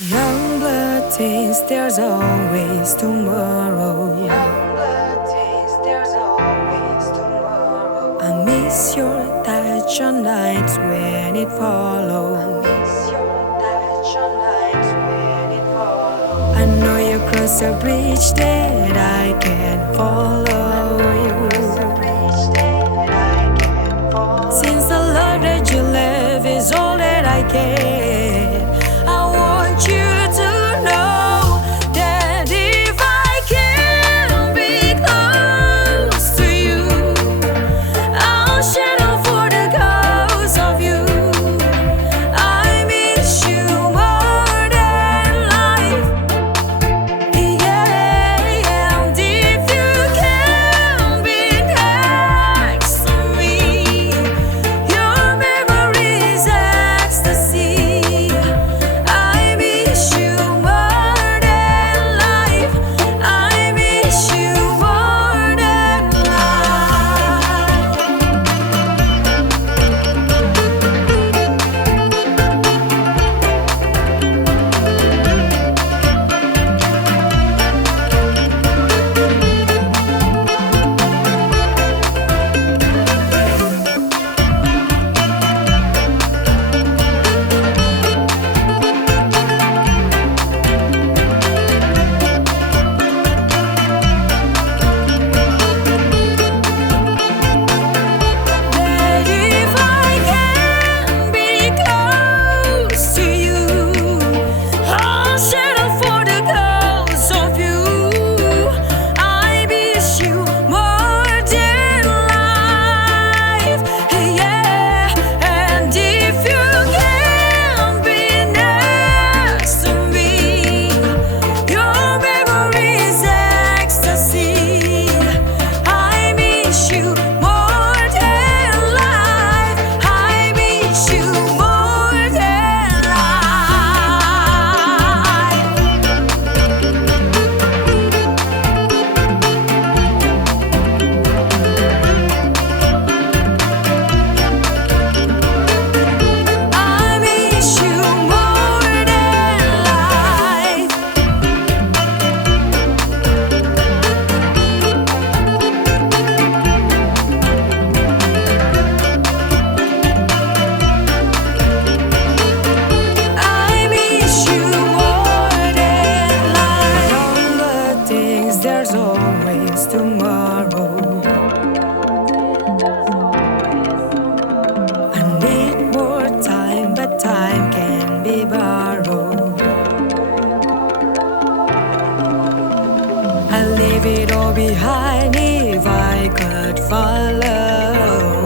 Youngblood thinks there's always tomorrow. I miss your touch on nights when it follows. I know you cross a bridge that I can't follow you. Since the love that you left is all that I get, I want you to know that if I can be close to you, I'll settle for the ghost of you. I miss you more than life. Yeah, and if you can be next to me, your memory is ecstasy. I miss you more than life. I miss you more than life. That if I can be close to you, I'll settle for the ghost of you. I miss you more than life. Yeah, and if you can be next to me, your memory is ecstasy. I miss you more than life. I miss you more than life. I miss you more than life. I miss you more than life. On the things there's always tomorrow. I need more time, but time can be borrowed. I leave it all behind if I could follow.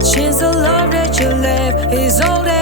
Since the love that you left is all that